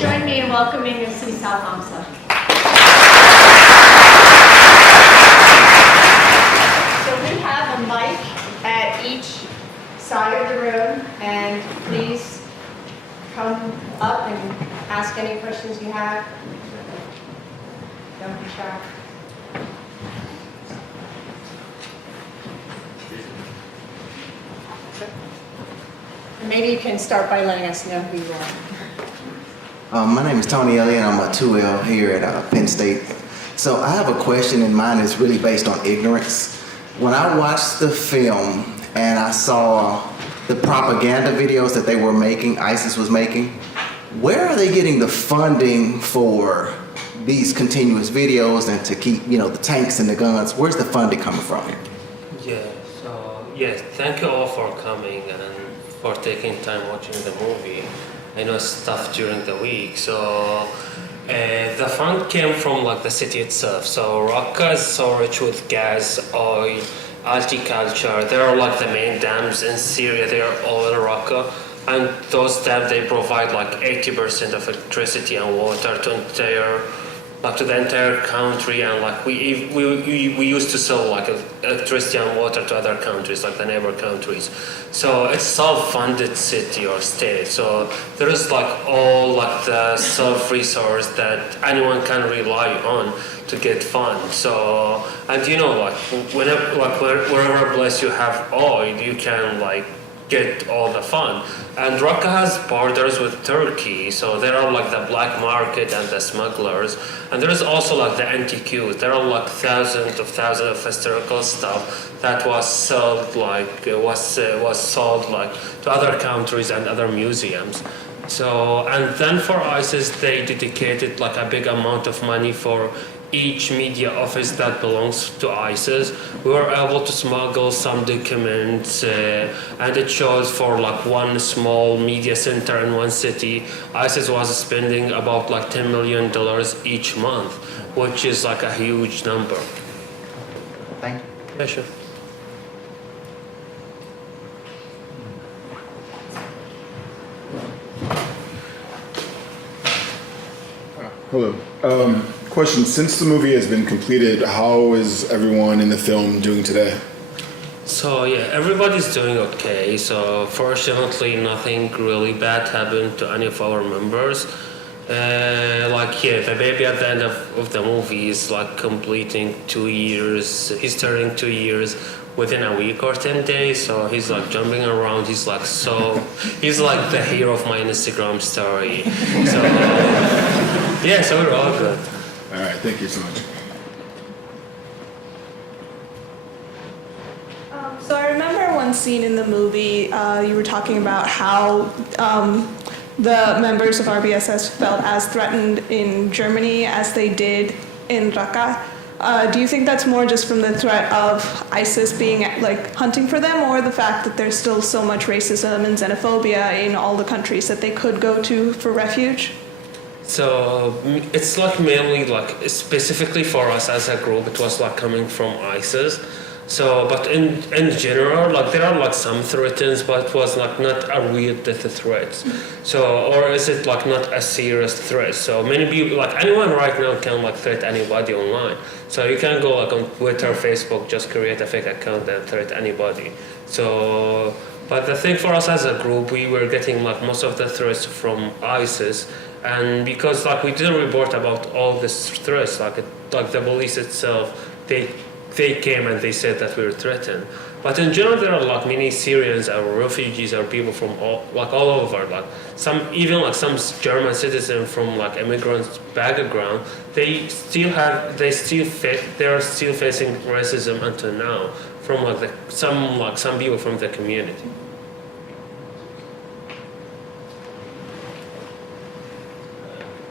join me in welcoming Abdalaziz Alhamza. So we have a mic at each side of the room, and please come up and ask any questions you have. Don't be shy. And maybe you can start by letting us know who you are. My name is Tony Elliott. I'm a 2L here at Penn State. So I have a question in mind that's really based on ignorance. When I watched the film and I saw the propaganda videos that they were making, ISIS was making, where are they getting the funding for these continuous videos and to keep, the tanks and the guns? Where's the funding coming from? Yes, thank you all for coming and for taking time watching the movie. I know it's tough during the week, so the fund came from the city itself. So Raqqa is so rich with gas, oil, agriculture. There are the main dams in Syria. They are all in Raqqa, and those dams they provide 80% of electricity and water to the entire country, and we used to sell electricity and water to other countries, the neighbor countries. So it's self-funded city or state. So there is all the self-resource that anyone can rely on to get funds. So and whenever wherever place you have oil, you can get all the fun. And Raqqa has borders with Turkey, so there are the black market and the smugglers, and there is also the antiques. There are thousands of historical stuff that was sold was sold to other countries and other museums. So and then for ISIS they dedicated a big amount of money for each media office that belongs to ISIS. We were able to smuggle some documents, and it shows for one small media center in one city, ISIS was spending about $10 million each month, which is a huge number. Thank you. Yeah, sure. Hello. Question, since the movie has been completed, how is everyone in the film doing today? So yeah, everybody's doing okay. So fortunately, nothing really bad happened to any of our members. The baby at the end of the movie is completing 2 years. He's turning 2 years within a week or 10 days. So he's jumping around. He's he's the hero of my Instagram story. So yeah, so we're all good. All right, thank you so much. So I remember one scene in the movie, you were talking about how the members of RBSS felt as threatened in Germany as they did in Raqqa. Do you think that's more just from the threat of ISIS being hunting for them, or the fact that there's still so much racism and xenophobia in all the countries that they could go to for refuge? So it's mainly specifically for us as a group, it was coming from ISIS. So, but in general, there are some threats, but it was not a real death threat. So, or is it not a serious threat? So many people, anyone right now can threat anybody online. So you can go on Twitter, Facebook, just create a fake account and threat anybody. So, but the thing for us as a group, we were getting most of the threats from ISIS. And because we didn't report about all these threats, the police itself, they came and they said that we were threatened. But in general, there are many Syrians or refugees or people from all over. Some German citizens from immigrant background, they are still facing racism until now from some people from the community.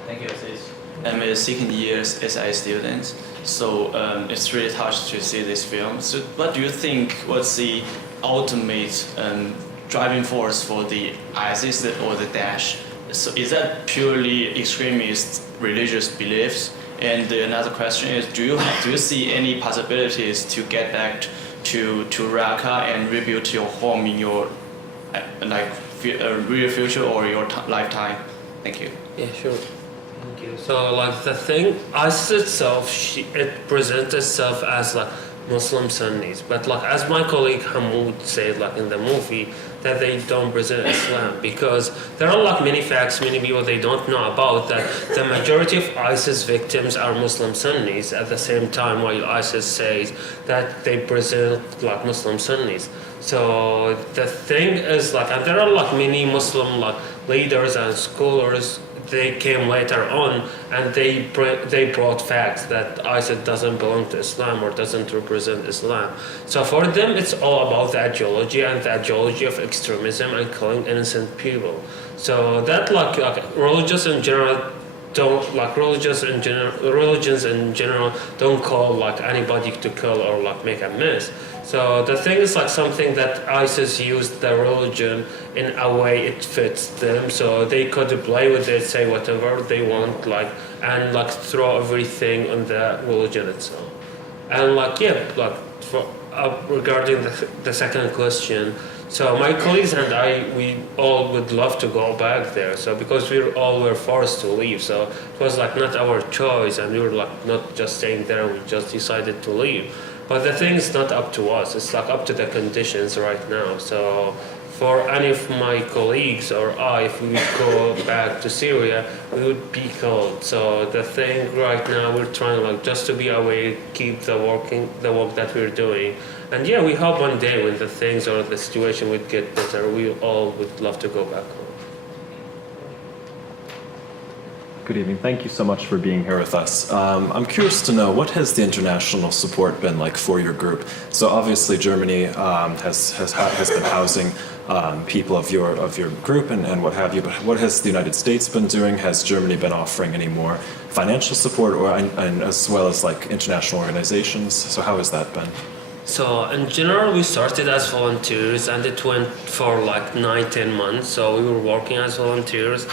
Thank you, Aziz. I'm a second year SI student, so it's really touched to see this film. So what do you think was the ultimate driving force for the ISIS or the Daesh? So is that purely extremist religious beliefs? And another question is, do you see any possibilities to get back to Raqqa and rebuild your home in your real future or your lifetime? Thank you. Yeah, sure. Thank you. So, like the thing, ISIS itself, it presents itself as like Muslim Sunnis, but like as my colleague Hamoud said, like in the movie, that they don't present Islam because there are like many facts, many people they don't know about that the majority of ISIS victims are Muslim Sunnis. At the same time, while ISIS says that they present like Muslim Sunnis. So the thing is like, and there are like many Muslim like leaders and scholars. They came later on and they brought facts that ISIS doesn't belong to Islam or doesn't represent Islam. So for them, it's all about the ideology and the ideology of extremism and killing innocent people. So that like religions in general religions in general don't call like anybody to kill or like make a mess. So the thing is like something that ISIS used the religion in a way it fits them, so they could play with it, say whatever they want, like and like throw everything on the religion itself. And like regarding the second question, so my colleagues and I, we all would love to go back there. So because we all were forced to leave, so it was like not our choice, and we were like not just staying there. We just decided to leave. But the thing is not up to us. It's like up to the conditions right now. So for any of my colleagues or I, if we would go back to Syria, we would be killed. So the thing right now, we're trying like just to be away, keep the work that we're doing. And yeah, we hope one day when the things or the situation would get better, we all would love to go back home. Good evening. Thank you so much for being here with us. I'm curious to know, what has the international support been like for your group? So obviously Germany has been housing people of your group and what have you, but what has the United States been doing? Has Germany been offering any more financial support and as well as like international organizations? So how has that been? So in general, we started as volunteers and it went for like 9-10 months. So we were working as volunteers.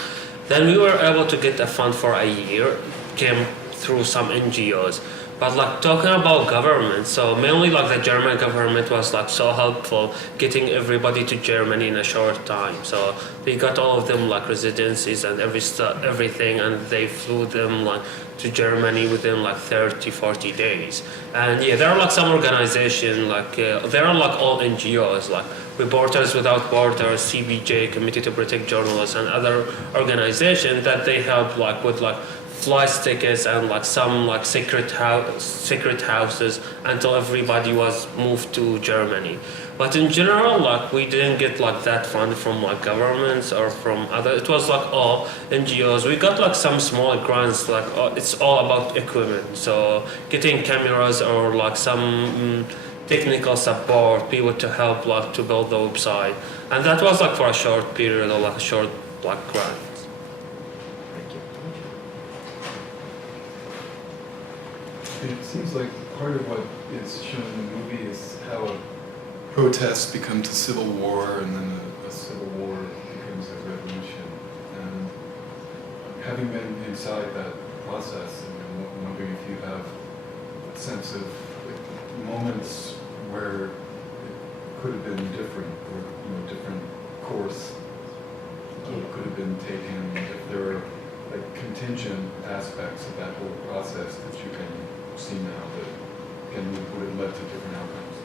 Then we were able to get a fund for a year, came through some NGOs. But like talking about government, so mainly like the German government was like so helpful getting everybody to Germany in a short time. So they got all of them like residencies and everything, and they flew them like to Germany within like 30-40 days. And yeah, there are like some organizations like there are like all NGOs like Reporters Without Borders, CBJ, Committee to Protect Journalists, and other organizations that they help like with like flight tickets and like some like secret houses until everybody was moved to Germany. But in general, like we didn't get like that fund from like governments or from other. It was like all NGOs. We got like some small grants. Like it's all about equipment. So getting cameras or like some technical support, people to help like to build the website, and that was like for a short period or like a short like grant. It seems like part of what is shown in the movie is how a protest becomes a civil war, and then a civil war becomes a revolution. And having been inside that process, I'm wondering if you have a sense of moments where it could have been different, or different course could have been taken. If there are like contingent aspects of that whole process that you can see now that would have led to different outcomes.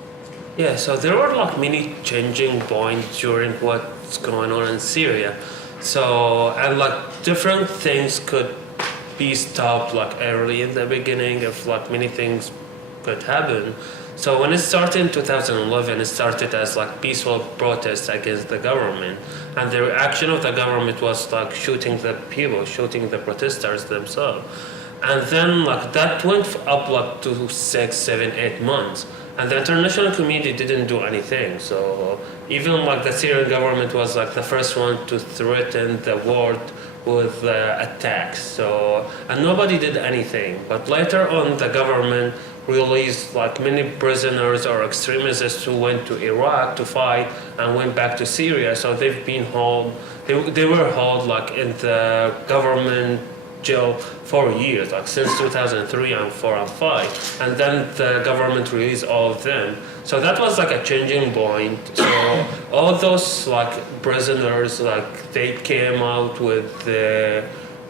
Yeah, so there were like many changing points during what's going on in Syria. So and like different things could be stopped like early in the beginning if like many things could happen. So when it started in 2011, it started as like peaceful protests against the government, and the reaction of the government was like shooting the people, shooting the protesters themselves. And then like that went up like to 6, 7, 8 months, and the international community didn't do anything. So even like the Syrian government was like the first one to threaten the world with attacks. So and nobody did anything. But later on, the government released like many prisoners or extremists who went to Iraq to fight and went back to Syria. So they've been held. They were held like in the government jail for years, like since 2003 and 4 and 5, and then the government released all of them. So that was like a changing point. So all those like prisoners, like they came out with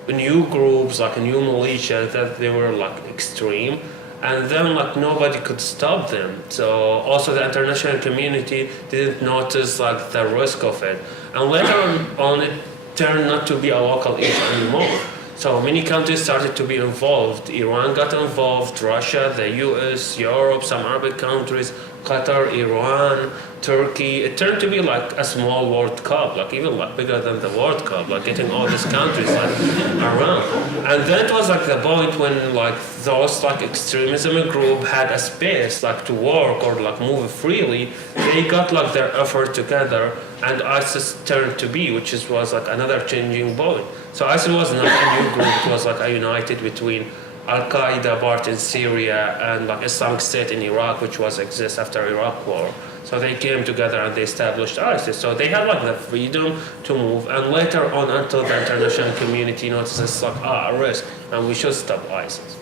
new groups, like a new militia that they were like extreme, and then like nobody could stop them. So also the international community didn't notice like the risk of it, and later on it turned not to be a local issue anymore. So many countries started to be involved. Iran got involved, Russia, the US, Europe, some Arabic countries, Qatar, Iran, Turkey. It turned to be like a small World Cup, like even like bigger than the World Cup, like getting all these countries like around. And then it was like the point when like those like extremism group had a space like to work or like move freely. They got like their effort together, and ISIS turned to be, which was like another changing point. So ISIS was not a new group, it was like a united between Al-Qaeda part in Syria and like Islamic State in Iraq, which was exist after Iraq war. So they came together and they established ISIS. So they had like the freedom to move, and later on until the international community notices like a risk and we should stop ISIS.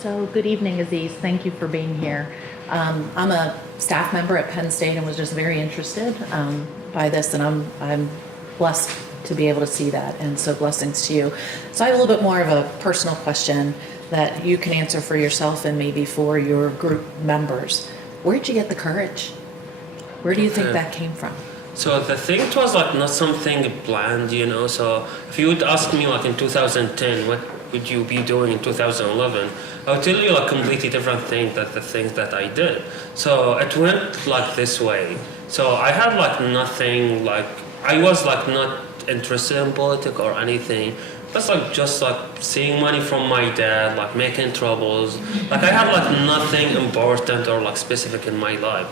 So good evening, Aziz. Thank you for being here. I'm a staff member at Penn State and was just very interested by this, and I'm blessed to be able to see that, and so blessings to you. So I have a little bit more of a personal question that you can answer for yourself and maybe for your group members. Where did you get the courage? Where do you think that came from? So the thing, it was like not something planned, you know. So if you would ask me like in 2010, what would you be doing in 2011? I would tell you like completely different thing than the things that I did. So it went like this way. So I had like nothing, like I was like not interested in politics or anything. That's like just like seeing money from my dad, like making troubles. Like I had like nothing important or like specific in my life.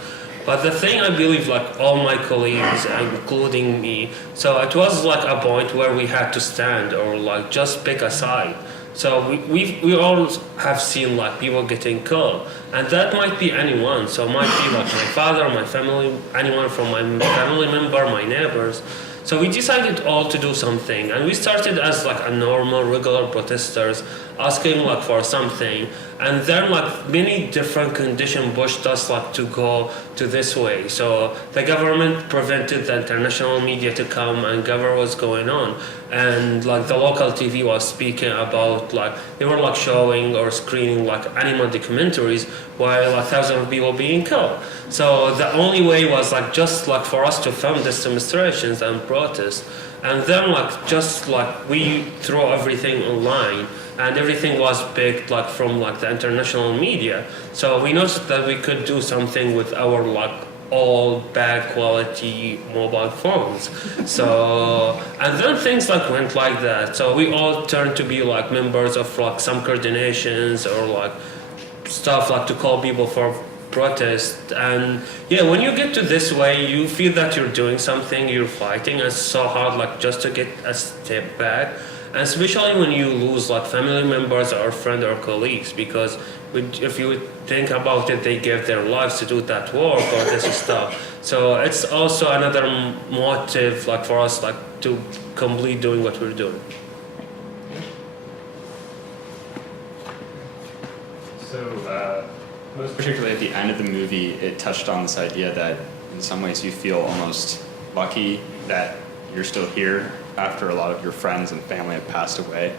But the thing I believe like all my colleagues, including me, so it was like a point where we had to stand or like just pick a side. So we all have seen like people getting killed, and that might be anyone. So it might be like my father, my family, anyone from my family member, my neighbors. So we decided all to do something, and we started as like a normal, regular protesters, asking like for something, and then like many different conditions pushed us like to go to this way. So the government prevented the international media to come and cover what's going on, and like the local TV was speaking about like they were like showing or screening like animal documentaries while like thousands of people being killed. So the only way was like just like for us to film these demonstrations and protests, and then like just like we throw everything online. And everything was picked like from like the international media. So we noticed that we could do something with our like old bad quality mobile phones. So and then things like went like that. So we all turned to be like members of like some coordinations or like stuff like to call people for protest. And yeah, when you get to this way, you feel that you're doing something, you're fighting. It's so hard like just to get a step back. And especially when you lose like family members or friends or colleagues, because if you think about it, they gave their lives to do that work or this stuff. So it's also another motive like for us like to complete doing what we're doing. So most particularly at the end of the movie, it touched on this idea that in some ways you feel almost lucky that you're still here after a lot of your friends and family have passed away.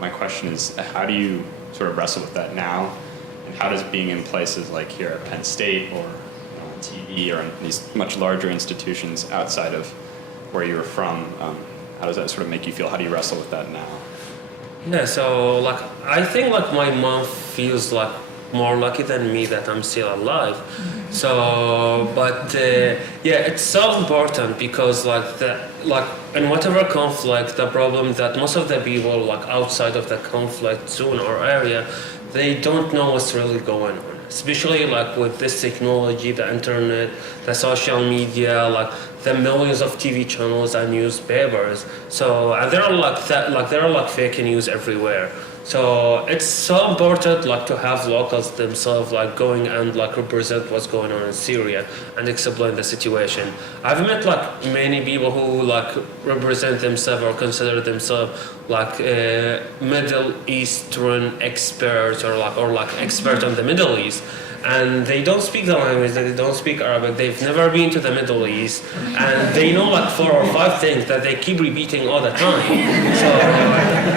My question is, how do you sort of wrestle with that now? And how does being in places like here at Penn State or on TV or in these much larger institutions outside of where you're from, how does that sort of make you feel? How do you wrestle with that now? Yeah, so like I think like my mom feels like more lucky than me that I'm still alive. So, but yeah, it's so important because like in whatever conflict, the problem that most of the people like outside of the conflict zone or area, they don't know what's really going on. Especially like with this technology, the internet, the social media, like the millions of TV channels and newspapers. So and there are like fake news everywhere. So it's so important like to have locals themselves like going and like represent what's going on in Syria and explain the situation. I've met like many people who like represent themselves or consider themselves like Middle Eastern experts or like expert on the Middle East. And they don't speak the language, they don't speak Arabic, they've never been to the Middle East, and they know like 4 or 5 things that they keep repeating all the time. So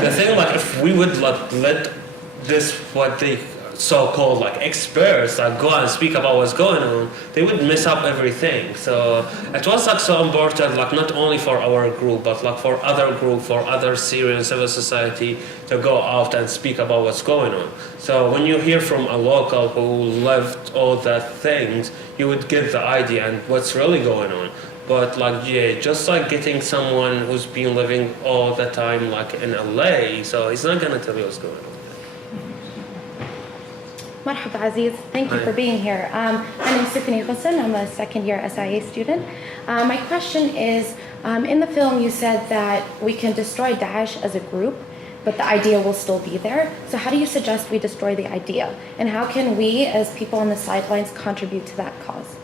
the thing, like if we would like let this, what they so-called like experts like go and speak about what's going on, they would mess up everything. So it was like so important, like not only for our group, but like for other group, for other Syrian civil society to go out and speak about what's going on. So when you hear from a local who lived all that things, you would get the idea and what's really going on. But like, yeah, just like getting someone who's been living all the time like in LA, so he's not gonna tell you what's going on. Marhaba Aziz, thank you for being here. My name is Sophia McClennen, I'm a second year SIA student. My question is, in the film you said that we can destroy Daesh as a group, but the idea will still be there. So how do you suggest we destroy the idea? And how can we as people on the sidelines contribute to that cause?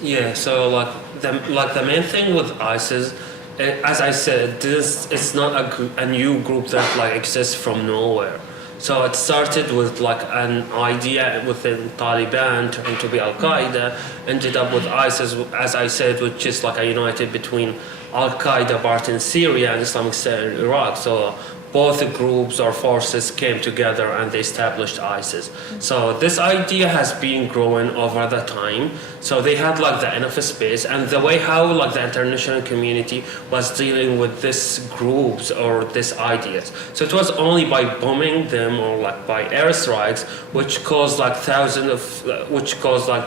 Yeah, so like the main thing with ISIS, as I said, it's not a new group that like exists from nowhere. So it started with like an idea within Taliban trying to be Al-Qaeda, ended up with ISIS, as I said, which is like a united between Al-Qaeda part in Syria and Islamic State in Iraq. So both groups or forces came together and they established ISIS. So this idea has been growing over the time. So they had like the enough space, and the way how like the international community was dealing with these groups or these ideas. So it was only by bombing them or like by airstrikes, which caused like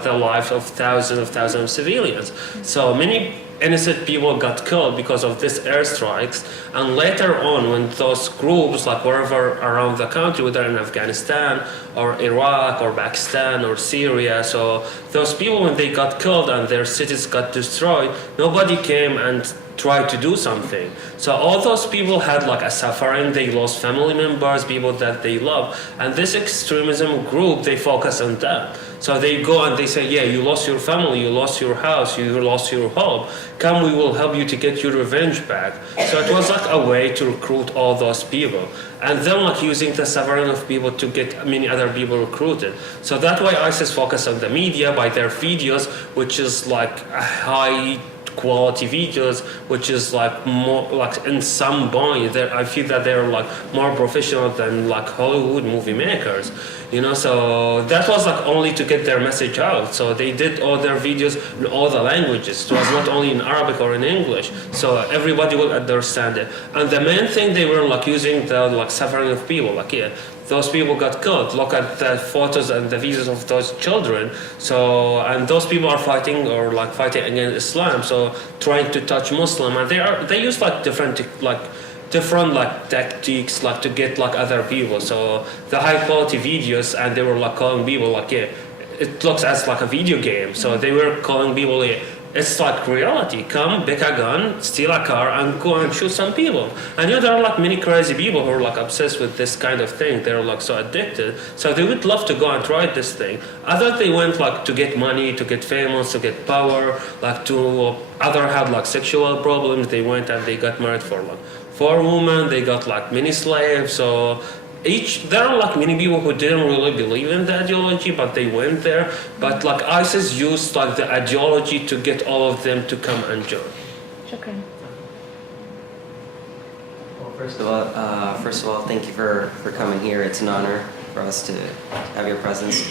the lives of thousands of civilians. So many innocent people got killed because of these airstrikes, and later on when those groups like wherever around the country, whether in Afghanistan or Iraq or Pakistan or Syria, so those people when they got killed and their cities got destroyed, nobody came and tried to do something. So all those people had like a suffering, they lost family members, people that they love, and this extremism group, they focus on that. So they go and they say, yeah, you lost your family, you lost your house, you lost your home. Come, we will help you to get your revenge back. So it was like a way to recruit all those people. And then like using the suffering of people to get many other people recruited. So that's why ISIS focused on the media by their videos, which is like a high quality videos, which is like more like in some point I feel that they're like more professional than like Hollywood movie makers, you know. So that was like only to get their message out. So they did all their videos in all the languages. It was not only in Arabic or in English, so everybody will understand it. And the main thing they were like using the like suffering of people, like yeah, those people got killed. Look at the photos and the videos of those children. So, and those people are fighting or like fighting against Islam. So trying to touch Muslim, and they use like different tactics like to get like other people. So the high quality videos, and they were like calling people like yeah, it looks as like a video game. So they were calling people yeah, it's like reality. Come, pick a gun, steal a car, and go and shoot some people. And you know, there are like many crazy people who are like obsessed with this kind of thing. They're like so addicted. So they would love to go and try this thing. Other they went like to get money, to get famous, to get power, like to other had like sexual problems. They went and they got married for like 4 women. They got like many slaves. So there are like many people who didn't really believe in the ideology, but they went there. But like ISIS used like the ideology to get all of them to come and join. Shukran. Well, first of all, thank you for coming here. It's an honor for us to have your presence.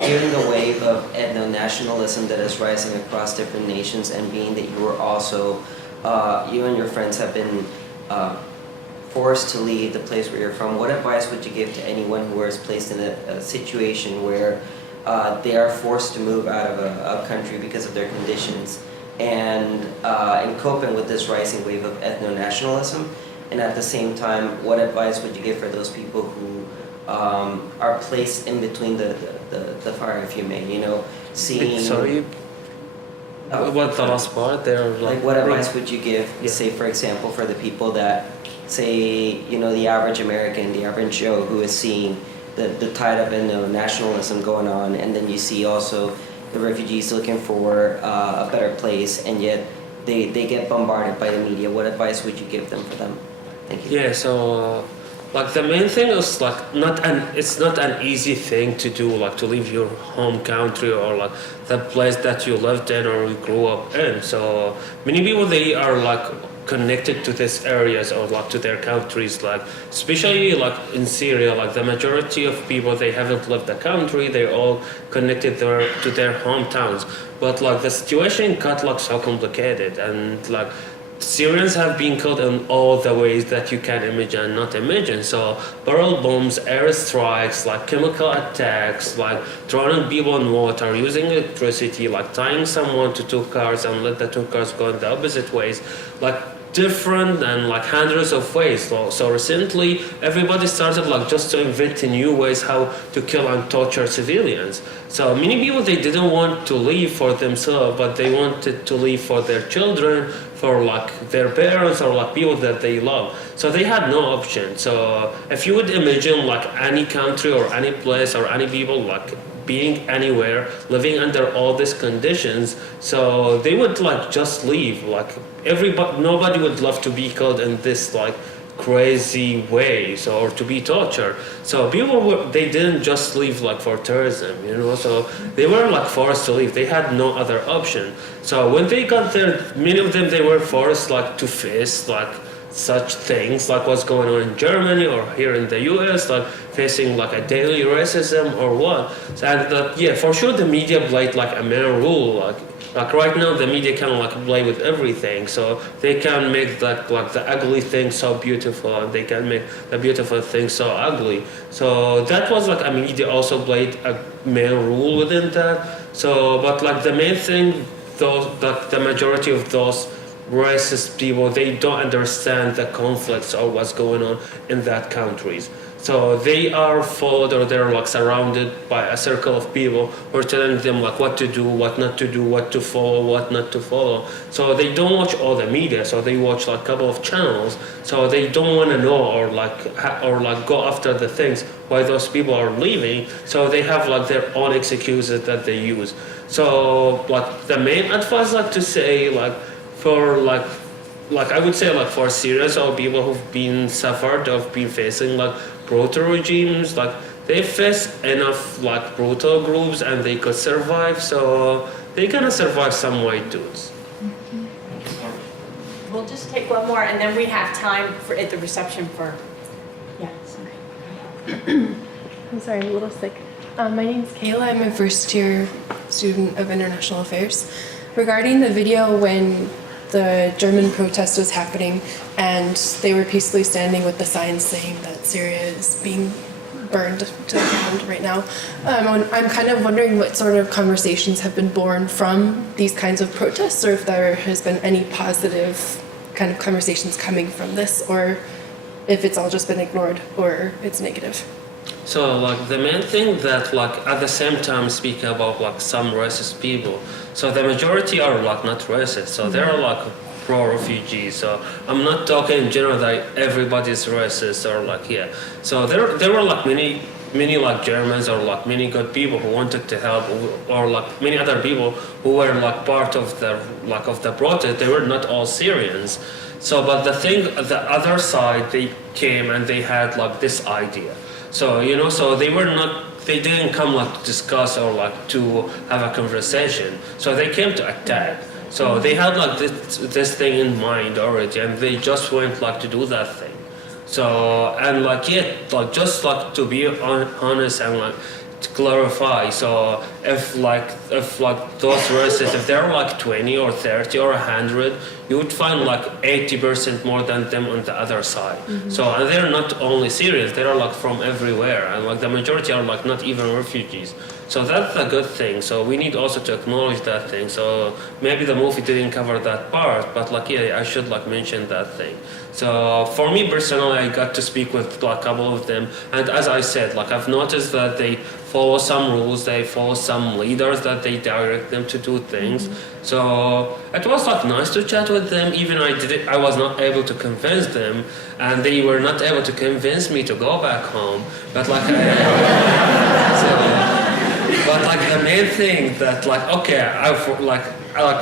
Given the wave of ethno-nationalism that is rising across different nations, and being that you were also, you and your friends have been forced to leave the place where you're from, what advice would you give to anyone who is placed in a situation where they are forced to move out of a country because of their conditions, and in coping with this rising wave of ethno-nationalism? And at the same time, what advice would you give for those people who are placed in between the fire, if you may, you know, seeing... Sorry? What's the last part? They're like what advice would you give, say for example, for the people that say, the average American, the average Joe who is seeing the tide of nationalism going on, and then you see also the refugees looking for a better place, and yet they get bombarded by the media. What advice would you give them for them? Thank you. Yeah, so like the main thing is like it's not an easy thing to do, like to leave your home country or like the place that you lived in or you grew up in. So many people, they are like connected to these areas or like to their countries, like especially like in Syria, like the majority of people, they haven't left the country, they're all connected to their hometowns. But like the situation got like so complicated, and like Syrians have been killed in all the ways that you can imagine, not imagine. So barrel bombs, airstrikes, like chemical attacks, like drowning people in water, using electricity, like tying someone to two cars and let the two cars go in the opposite ways, like different and like hundreds of ways. So recently everybody started like just to invent new ways how to kill and torture civilians. So many people, they didn't want to leave for themselves, but they wanted to leave for their children, for like their parents or like people that they love. So they had no option. So if you would imagine like any country or any place or any people like being anywhere, living under all these conditions, so they would like just leave. Like nobody would love to be killed in this like crazy way, so, or to be tortured. So people they didn't just leave like for terrorism, so they were like forced to leave. They had no other option. So when they got there, many of them, they were forced like to face like such things like what's going on in Germany or here in the US, like facing like a daily racism or what. And yeah, for sure the media played like a main role. Like right now the media can like play with everything, so they can make like the ugly thing so beautiful, and they can make the beautiful thing so ugly. So that was like media also played a main role within that. So but like the main thing, the majority of those racist people, they don't understand the conflicts or what's going on in that countries. So they are followed, or they're like surrounded by a circle of people who are telling them like what to do, what not to do, what to follow, what not to follow. So they don't watch all the media, so they watch like a couple of channels. So they don't want to know or like go after the things why those people are leaving. So they have like their own excuses that they use. So like the main advice like to say like for like I would say like for Syrians or people who've been suffered of been facing like brutal regimes, like they face enough like brutal groups and they could survive, so they're gonna survive some way too. We'll just take one more, and then we have time at the reception for, sorry. I'm sorry, I'm a little sick. My name's Kayla. I'm a first-year student of international affairs. Regarding the video when the German protest was happening and they were peacefully standing with the signs saying that Syria is being burned to the ground right now, I'm kind of wondering what sort of conversations have been born from these kinds of protests, or if there has been any positive kind of conversations coming from this, or if it's all just been ignored or it's negative. So like the main thing that like at the same time speak about like some racist people. So the majority are like not racist. So they're like pro-refugee. So I'm not talking in general that everybody's racist or like So there were like many like Germans or like many good people who wanted to help, or like many other people who were like part of the protest. They were not all Syrians. So but the other side, they came and they had like this idea. So so they didn't come like to discuss or like to have a conversation. So they came to attack. So they had like this thing in mind already, and they just went like to do that thing. So and like just like to be honest and like to clarify. So if those racists, if they're like 20 or 30 or 100, you would find like 80% more than them on the other side. So and they're not only Syrians, they are like from everywhere, and like the majority are like not even refugees. So that's a good thing. So we need also to acknowledge that thing. So maybe the movie didn't cover that part, but like, yeah, I should like mention that thing. So for me personally, I got to speak with like a couple of them, and as I said, like I've noticed that they follow some rules, they follow some leaders that they direct them to do things. So it was like nice to chat with them. Even I was not able to convince them, and they were not able to convince me to go back home. But like, but like the main thing that like okay, like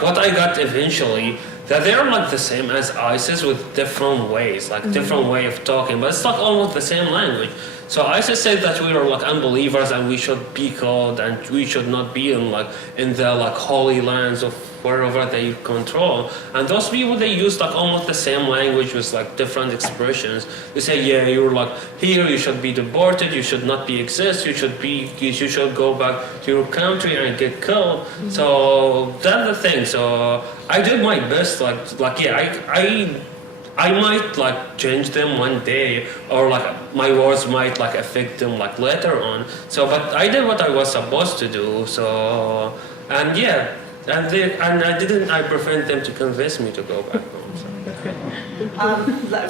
what I got eventually, that they're like the same as ISIS with different ways, like different way of talking, but it's like almost the same language. So ISIS said that we are like unbelievers and we should be killed and we should not be in the like holy lands of wherever they control. And those people, they use like almost the same language with like different expressions. They say, yeah, you're like here, you should be deported, you should not exist, you should go back to your country and get killed. So that's the thing. So I did my best, like yeah, I might like change them one day, or like my words might like affect them like later on. So, but I did what I was supposed to do. So, and yeah, I prevent them to convince me to go back home. So.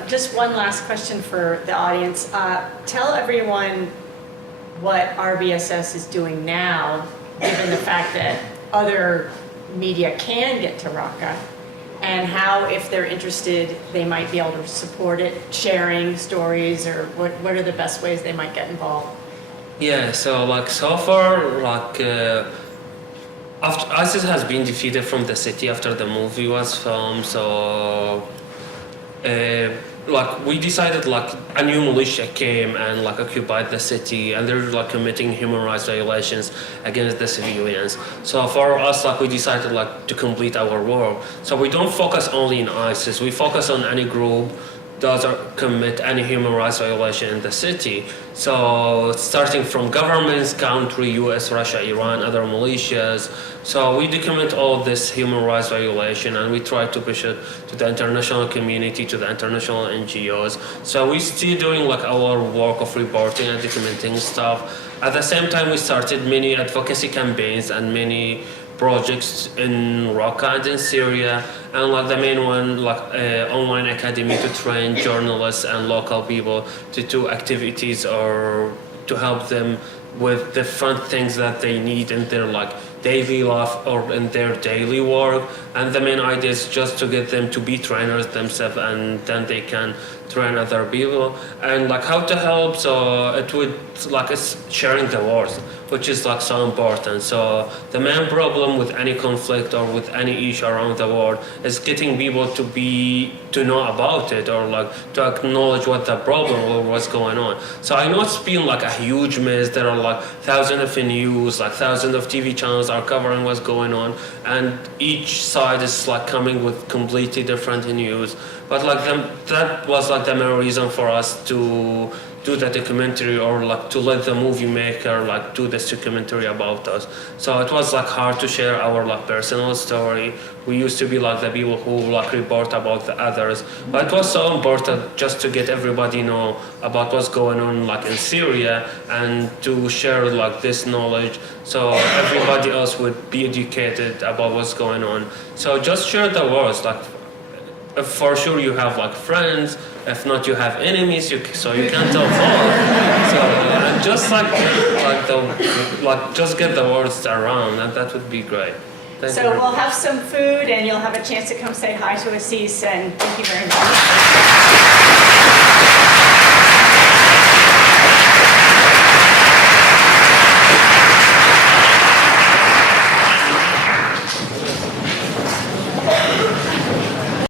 Just one last question for the audience. Tell everyone what RBSS is doing now, given the fact that other media can get to Raqqa, and how, if they're interested, they might be able to support it, sharing stories, or what are the best ways they might get involved? Yeah, so like so far, like after ISIS has been defeated from the city after the movie was filmed, so like we decided like a new militia came and like occupied the city, and they're like committing human rights violations against the civilians. So for us, like we decided like to complete our work. So we don't focus only on ISIS, we focus on any group does commit any human rights violation in the city. So starting from governments, country, US, Russia, Iran, other militias. So we document all this human rights violation and we try to push it to the international community, to the international NGOs. So we still doing like our work of reporting and documenting stuff. At the same time, we started many advocacy campaigns and many projects in Raqqa and in Syria, and like the main one, like online academy to train journalists and local people to do activities or to help them with different things that they need in their like daily life or in their daily work. And the main idea is just to get them to be trainers themselves, and then they can train other people. And like how to help, so it would like it's sharing the words, which is like so important. So the main problem with any conflict or with any issue around the world is getting people to know about it, or like to acknowledge what the problem or what's going on. So I know it's been like a huge mess. There are like thousands of news, like thousands of TV channels are covering what's going on, and each side is like coming with completely different news. But like that was like the main reason for us to do the documentary, or like to let the movie maker like do this documentary about us. So it was like hard to share our like personal story. We used to be like the people who like report about the others, but it was so important just to get everybody know about what's going on like in Syria, and to share like this knowledge so everybody else would be educated about what's going on. So just share the words, like for sure you have like friends, if not you have enemies, so you can't avoid. So and just just get the words around, and that would be great. Thank you. We'll have some food and you'll have a chance to come say hi to Aziz, and thank you very much.